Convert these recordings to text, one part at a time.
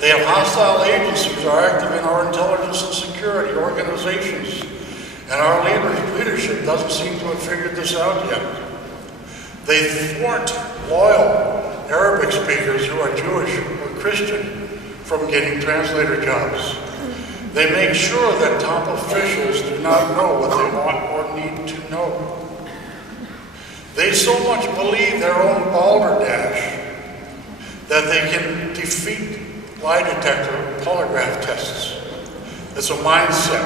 They have hostile agencies who are active in our intelligence and security organizations, and our leadership doesn't seem to have figured this out yet. They thwart loyal Arabic speakers who are Jewish or Christian from getting translator jobs. They make sure that top officials do not know what they want or need to know. They so much believe their own balderdash that they can defeat lie detector polygraph tests. It's a mindset.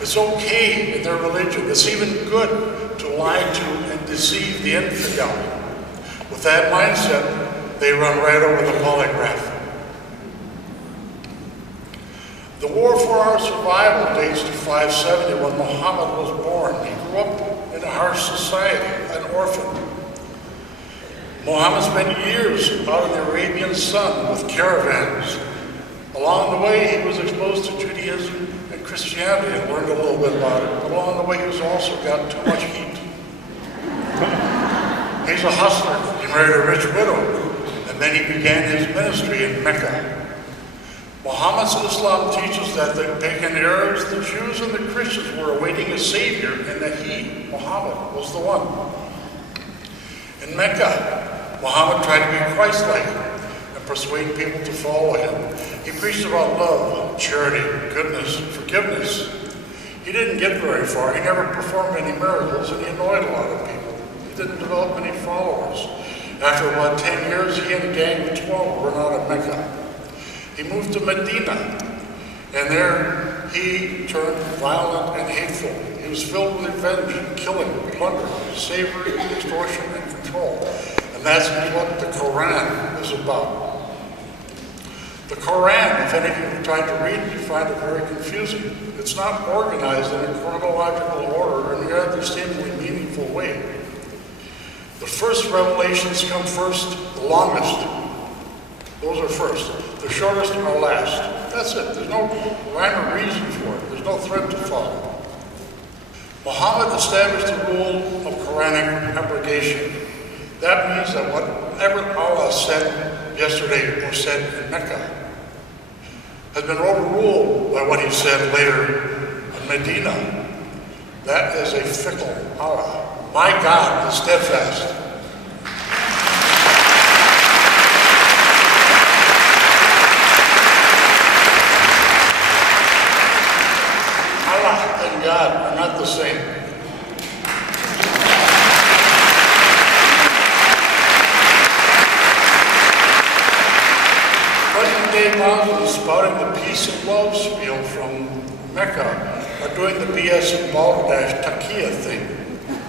It's okay in their religion. It's even good to lie to and deceive the infidel. With that mindset, they run right over the polygraph. The war for our survival dates to 570 when Muhammad was born. He grew up in a harsh society, an orphan. Muhammad spent years out in the Arabian sun with caravans. Along the way, he was exposed to Judaism and Christianity and learned a little bit about it. But along the way, he's also got too much heat. He's a hustler. He married a rich widow, and then he began his ministry in Mecca. Muhammad's Islam teaches that the pagan Arabs, the Jews, and the Christians were awaiting a savior, and that he, Muhammad, was the one. In Mecca, Muhammad tried to be Christ-like and persuade people to follow him. He preached about love, charity, goodness, forgiveness. He didn't get very far. He never performed any miracles, and he annoyed a lot of people. He didn't develop any followers. After about 10 years, he and a gang of 12 were out of Mecca. He moved to Medina, and there he turned violent and hateful. He was filled with revenge, killing, plunder, slavery, extortion, and control. And that's what the Quran is about. The Quran, if any of you have tried to read it, you find it very confusing. It's not organized in a chronological order in an understandably meaningful way. The first revelations come first, the longest. Those are first. The shortest are last. That's it. There's no rhyme or reason for it. There's no thread to follow. Muhammad established the rule of Quranic abrogation. That means that whatever Allah said yesterday or said in Mecca has been overruled by what he said later in Medina. That is a fickle Allah. My God is steadfast. Allah and God are not the same. Present-day Muslims spouting the peace and love spiel from Mecca are doing the BS and balderdash taqiyya thing.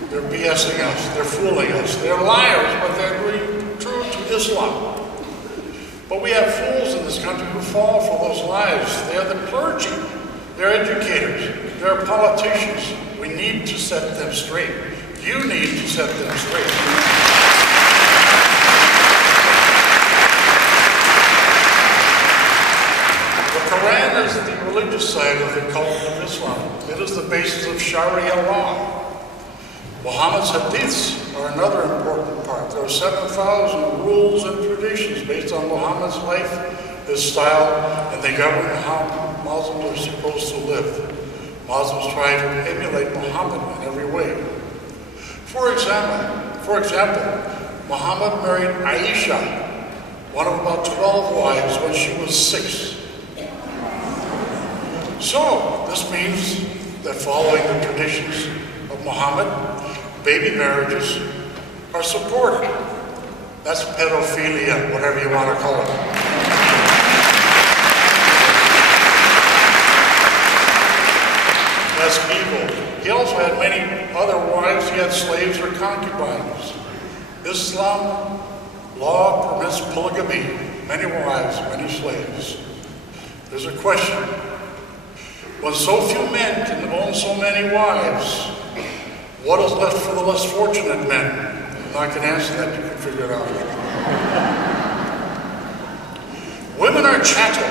They're BSing us, they're fooling us, they're liars, but they're being true to Islam. But we have fools in this country who fall for those lies. They are the clergy, they're educators, they're politicians. We need to set them straight. You need to set them straight. The Quran is the religious side of the cult of Islam. It is the basis of Sharia law. Muhammad's hadiths are another important part. There are 7,000 rules and traditions based on Muhammad's life, his style, and they govern how Muslims are supposed to live. Muslims try to emulate Muhammad in every way. For example, Muhammad married Aisha, one of about 12 wives, when she was 6. So, this means that following the traditions of Muhammad, baby marriages are supported. That's pedophilia, whatever you want to call it. That's evil. He also had many other wives. He had slaves or concubines. Islam law permits polygamy, many wives, many slaves. There's a question. When so few men can own so many wives, what is left for the less fortunate men? I'm not going to answer that. You can figure it out. Women are chattel.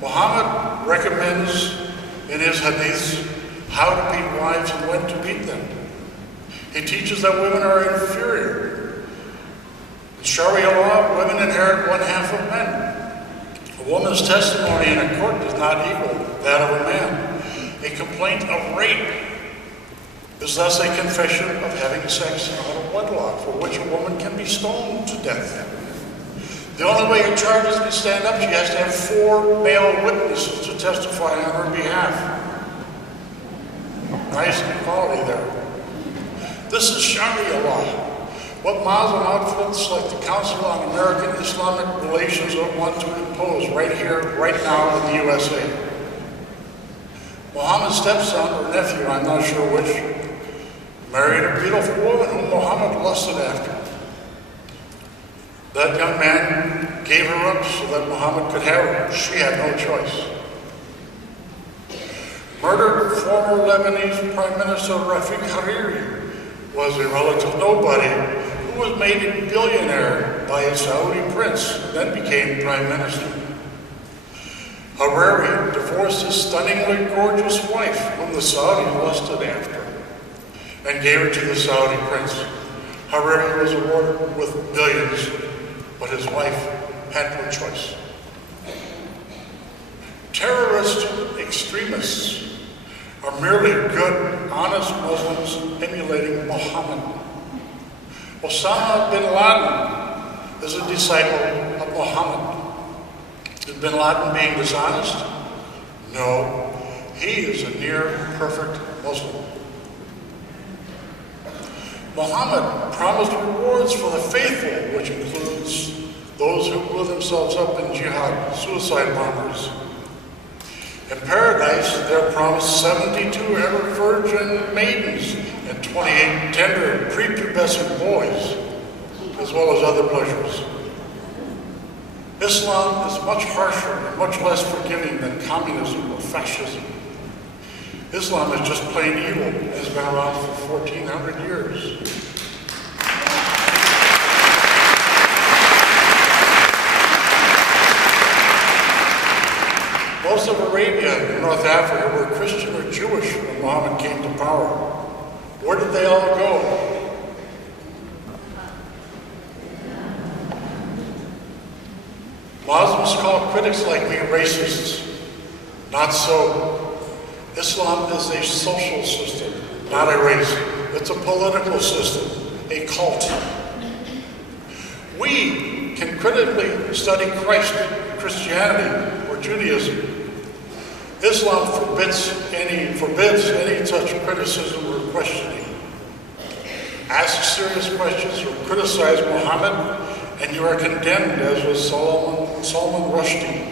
Muhammad recommends in his hadiths how to beat wives and when to beat them. He teaches that women are inferior. In Sharia law, women inherit 1/2 of men. woman's testimony in a court does not equal that of a man. A complaint of rape is thus a confession of having sex out of wedlock, for which a woman can be stoned to death. The only way her charges can stand up, she has to have 4 male witnesses to testify on her behalf. Nice equality there. This is Sharia law. What Muslim outfits like the Council on American Islamic Relations want to impose right here, right now in the USA. Muhammad's stepson or nephew, I'm not sure which, married a beautiful woman whom Muhammad lusted after. That young man gave her up so that Muhammad could have her. She had no choice. Murdered former Lebanese Prime Minister Rafik Hariri was a relative nobody who was made a billionaire by a Saudi prince, then became Prime Minister. Hariri divorced his stunningly gorgeous wife, whom the Saudis lusted after, and gave her to the Saudi prince. Hariri was awarded with billions, but his wife had no choice. Terrorist extremists are merely good, honest Muslims emulating Muhammad. Osama bin Laden is a disciple of Muhammad. Is bin Laden being dishonest? No, he is a near-perfect Muslim. Muhammad promised rewards for the faithful, which includes those who blew themselves up in jihad, suicide bombers. In paradise, they're promised 72 ever-virgin maidens and 28 tender, prepubescent boys, as well as other pleasures. Islam is much harsher and much less forgiving than communism or fascism. Islam is just plain evil and has been around for 1,400 years. Most of Arabia and North Africa were Christian or Jewish when Muhammad came to power. Where did they all go? Muslims call critics like me racists. Not so. Islam is a social system, not a race. It's a political system, a cult. We can critically study Christianity or Judaism. Islam forbids any such criticism or questioning. Ask serious questions or criticize Muhammad, and you are condemned, as was Salman Rushdie,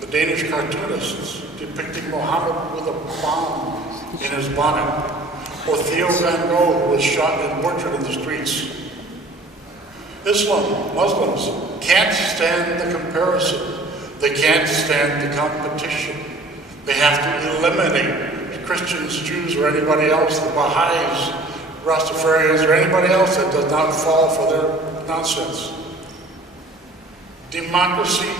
the Danish cartoonist, depicting Muhammad with a bomb in his bonnet, or Theo Van Gogh, who was shot and butchered in the streets. Muslims can't stand the comparison. They can't stand the competition. They have to eliminate Christians, Jews, or anybody else, the Baha'is, Rastafarians, or anybody else that does not fall for their nonsense. Democracy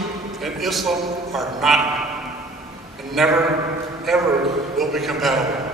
and Islam are not, and never, ever will be compatible.